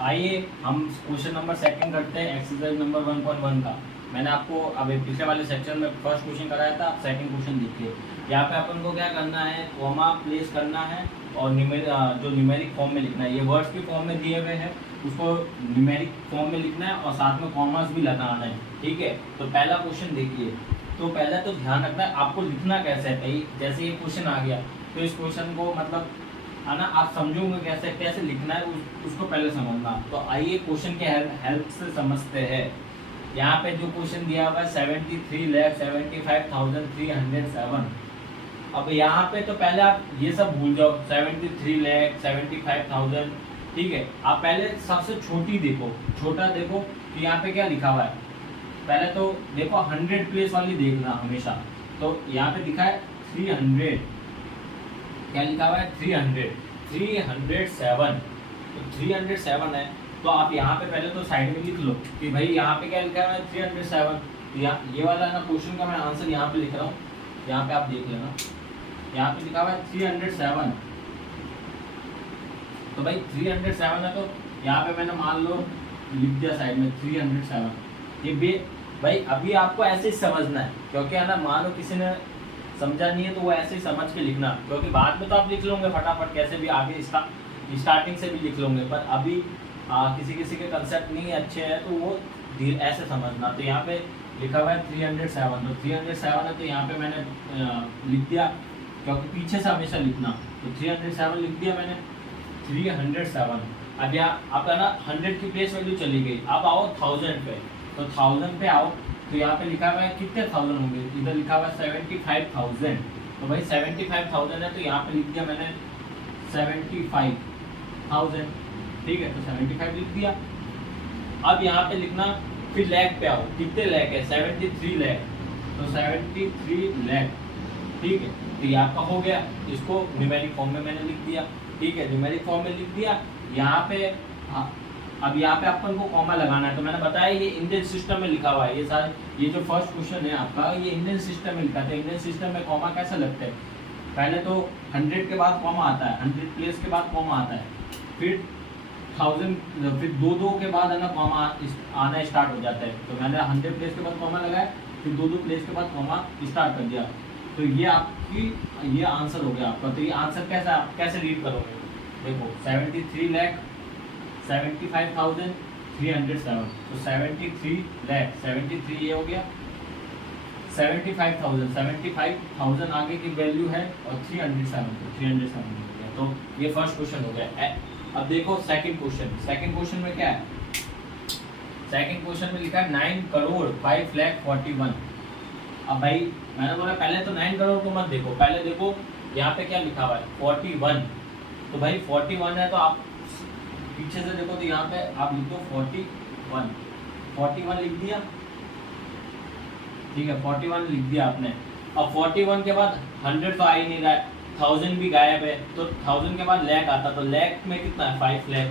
आइए हम question number second करते हैं, एक्सरसाइज नंबर 1.1 का। मैंने आपको अभी पिछले वाले सेक्शन में फर्स्ट क्वेश्चन कराया था, सेकंड क्वेश्चन देखिए। यहाँ पे अपन को क्या करना है, कॉमा प्लेस करना है और जो न्यूमेरिक फॉर्म में लिखना है। ये वर्ड्स के फॉर्म में दिए हुए हैं, उसको न्यूमेरिक फॉर्म में लिखना है और साथ में कॉमास भी लगाना है, ठीक है। तो पहला क्वेश्चन देखिए। तो पहले तो ध्यान रखना है आपको लिखना कैसे है भाई। जैसे ये क्वेश्चन आ गया तो इस क्वेश्चन को मतलब है ना, आप समझोगे कैसे कैसे लिखना है उसको पहले समझना। तो आइए क्वेश्चन के हेल्प से समझते हैं। यहाँ पे जो क्वेश्चन दिया हुआ है 73,75,307। अब यहाँ पे तो पहले आप ये सब भूल जाओ, 73,75,000, ठीक है। आप पहले सबसे छोटी देखो, छोटा देखो कि यहाँ पे क्या लिखा हुआ है। पहले तो देखो 100 प्लेस वाली देखना हमेशा। तो यहाँ पे लिखा है 300, क्या लिखा हुआ है 307। तो 307 है, तो आप यहाँ पे पहले तो साइड में लिख लो कि भाई यहाँ पे क्या लिखा हुआ है 307। तो ये वाला ना क्वेश्चन का मैं आंसर यहाँ पे लिख रहा हूँ, यहाँ पे आप देख लेना। यहाँ पे लिखा हुआ है 307। तो भाई 307 है, तो यहाँ पे मैंने मान लो लिख दिया साइड में 307। ये भी भाई अभी आपको ऐसे ही समझना है, क्योंकि है ना, मान लो किसी ने समझा नहीं है तो वो ऐसे ही समझ के लिखना, क्योंकि बाद में तो आप लिख लोगे फटाफट कैसे भी, आगे स्टार्टिंग से भी लिख लोगे। पर अभी किसी के कंसेप्ट नहीं अच्छे हैं तो वो ऐसे समझना। तो यहाँ पे लिखा हुआ है 307, तो 307 है, तो यहाँ पे मैंने लिख दिया, क्योंकि पीछे से हमेशा लिखना। तो 307 लिख दिया मैंने, 307। अब यहाँ आपका ना 100 की प्लेस वैल्यू चली गई। अब आओ 1000 पे, तो 1000 पे आओ। तो यहाँ पे लिखा हुआ है कितने 1000 होंगे, इधर लिखा हुआ है 75,000। तो भाई 75,000 है, तो यहाँ पे लिख दिया मैंने 75,000, ठीक है। तो 75 लिख दिया। अब यहाँ पे लिखना, फिर लैख पे आओ, कितने लैख है 73 लैख, तो 73 लैख, ठीक है। तो ये आपका हो गया। इसको न्यूमेरिक फॉर्म में मैंने लिख दिया, ठीक है, न्यूमेरिक फॉर्म में लिख दिया। यहाँ पे अब यहाँ पे अपन को कॉमा लगाना है। तो मैंने बताया ये इंडियन सिस्टम में लिखा हुआ है। ये सारे ये जो फर्स्ट क्वेश्चन है आपका, ये इंडियन सिस्टम में लिखा था। इंडियन सिस्टम में कॉमा कैसे लगता है, पहले तो 100 के बाद कॉमा आता है, 100 प्लेस के बाद कॉमा आता है, फिर 1000, फिर दो के बाद है ना कॉमा आना स्टार्ट हो जाता है। तो मैंने 100 प्लेस के बाद कॉमा लगाया, फिर दो प्लेस के बाद कॉमा स्टार्ट कर दिया। तो ये आपकी ये आंसर हो गया आपका। तो ये आंसर कैसा आप कैसे रीड करोगे, देखो 73,75,307। तो 73 लाख, 73 ये हो गया, 75,000 आगे की वैल्यू है और 307 हो गया। तो ये फर्स्ट क्वेश्चन हो गया। अब देखो सेकंड क्वेश्चन में क्या है। सेकंड क्वेश्चन में लिखा है 9,05,41,000। अब भाई मैंने बोला पहले तो 9 करोड़ को मत देखो, पहले देखो यहाँ पे क्या लिखा हुआ है 41। तो भाई 41 है, तो आप पीछे से देखो, तो यहाँ पे आप लिखो 41 लिख दिया, ठीक है, 41 लिख दिया आपने। अब 41 के बाद 100 तो आ ही नहीं रहा है, 1000 भी गायब है, तो 1000 के बाद लैख आता, तो लैख में कितना है 5 लाख।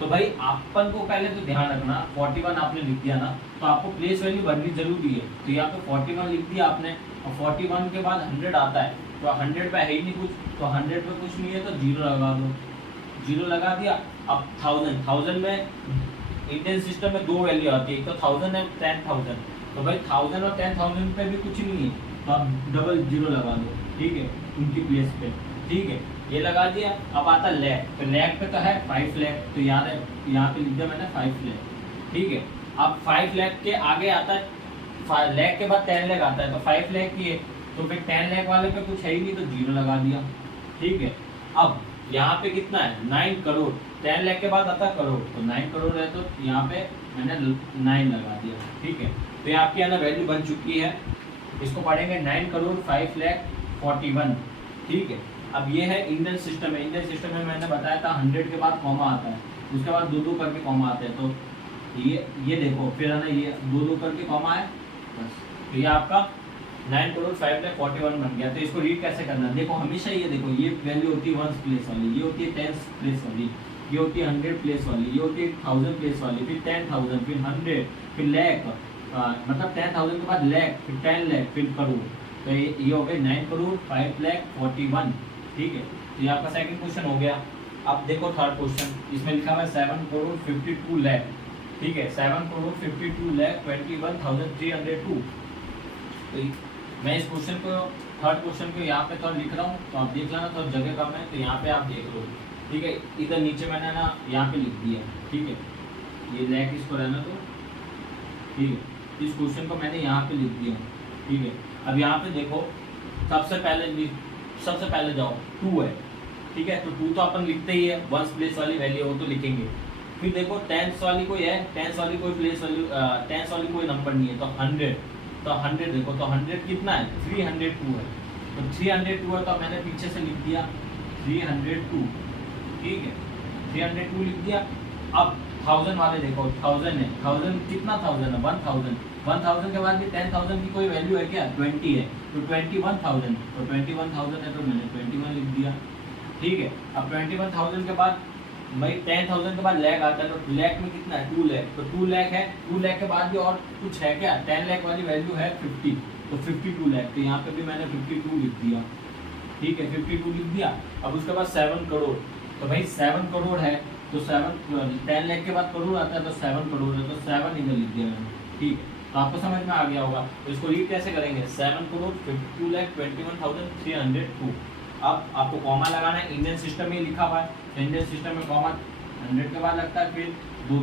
तो भाई अपन को पहले तो ध्यान रखना, 41 आपने लिख दिया ना, तो आपको प्लेस वैल्यू भरनी जरूरी है। तो यहाँ पे 41 लिख दिया आपने, और 41 के बाद 100 आता है, तो 100 पे है ही नहीं कुछ, तो 100 पे कुछ नहीं है, तो 0 लगा दो, 0 लगा दिया। अब 1000 में इंडियन सिस्टम में 2 वैल्यू आती है, एक तो 1000 है 10,000। तो भाई 1000 और 10,000 पे भी कुछ नहीं है, तो आप डबल 0 लगा दो, ठीक है, उनकी प्लेस पे, ठीक है, ये लगा दिया। अब आता लैख, तो लैख पे तो है 5 लाख, तो याद है यहाँ पे लिख दिया मैंने 5 लाख, ठीक है। अब 5 लाख के आगे आता है, लाख के बाद 10 लाख आता है, तो 5 लाख की है, तो फिर 10 लाख वाले पे कुछ है ही नहीं, तो 0 लगा दिया, ठीक है। अब यहाँ पे कितना है 9 करोड़, 10 लाख के बाद आता करोड़, तो 9 करोड़ है, तो यहाँ पे मैंने 9 लगा दिया, ठीक है। तो ये आपकी है ना वैल्यू बन चुकी है। इसको पढ़ेंगे 9,05,41,000, ठीक है। अब ये है इंडियन सिस्टम में। इंडियन सिस्टम में मैंने बताया था 100 के बाद कॉमा आता है, उसके बाद 2 करके कॉमा आते हैं। तो ये देखो, फिर है ना ये 2 करके कॉमा है, बस। तो ये आपका 9,05,41,000 बन गया। तो इसको रीड कैसे करना, देखो हमेशा ये देखो, ये वैल्यू होती है 1 प्लेस वाली, ये होती है 10 प्लेस वाली, ये होती है 100 प्लेस वाली, ये होती है 1000 प्लेस वाली, फिर 10,000, फिर 100, फिर लैख, मतलब 10,000 के बाद लैख, फिर 10 लाख, फिर करोड़। तो ये हो गए 9,05,41,000, ठीक है। तो ये आपका सेकंड क्वेश्चन हो गया। अब देखो थर्ड क्वेश्चन, इसमें लिखा हुआ है 7 करोड़ 52 लाख, ठीक है, 7 करोड़ 52 लाख 21,302। तो मैं इस क्वेश्चन को, थर्ड क्वेश्चन को यहाँ पे तो लिख रहा हूँ, तो आप देख लेना, तो जगह कम है तो यहाँ पे आप देख लो, ठीक है। इधर नीचे मैंने ना यहाँ पे लिख दिया, ठीक है, ये लाख इसको रहना तो, ठीक है, इस क्वेश्चन को मैंने यहाँ पे लिख दिया, ठीक है। अब यहाँ पे देखो, सबसे पहले जाओ 2 है, ठीक है, तो 2 तो अपन लिखते ही है, वंस प्लेस वाली वैल्यू वो तो लिखेंगे। फिर देखो टेंस वाली कोई है, टेंस वाली कोई प्लेस वैल्यू, टेंस वाली कोई नंबर नहीं है, तो 100, तो 100 देखो, तो 100 कितना है, 302 है, तो 302 है, तो मैंने पीछे से लिख दिया 302, ठीक है, 302 लिख दिया। अब 1000 वाले देखो, 1000 है, 1000 कितना 1000 है, 1000, 1000 के बाद भी 10,000 की कोई वैल्यू है क्या, 20 है, तो 21,000, तो 21,000 है, तो मैंने 21 लिख दिया, ठीक है। अब 21,000 के बाद भाई 10,000 के बाद लैख आता है, तो लैख में कितना है, 2 लाख, तो 2 लाख है, 2 लाख के बाद भी और कुछ है क्या, 10 लाख वाली वैल्यू है 50, तो 52 लाख, तो यहाँ पे भी मैंने 52 लिख दिया, ठीक है, 52 लिख दिया। अब उसके बाद 7 करोड़, तो भाई 7 करोड़ है, तो 10 लाख के बाद करोड़ आता है, तो 7 करोड़ है, तो 7 इधर लिख दिया मैंने, ठीक है। तो आपको समझ में आ गया होगा, तो इसको रीड कैसे करेंगे, 7 करोड़ 52 लाख 21,302। अब आपको कॉमा लगाना है, इंडियन सिस्टम में लिखा हुआ है, तो इंडियन सिस्टम में कॉमा 100 के बाद लगता है, फिर 2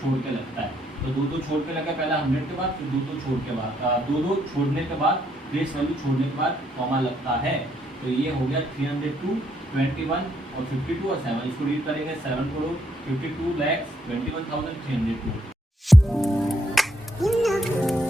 छोड़ के लगता है, तो 2 छोड़ के लगा, पहले 100 के बाद, फिर 2 छोड़ के बाद, 2 छोड़ने के बाद, प्लेस वैल्यू छोड़ने के बाद कॉमा लगता है। तो ये हो गया 302, 21 और 52 और 7, इसको रीड करेंगे 7 करोड़ 52 लाख 21,302।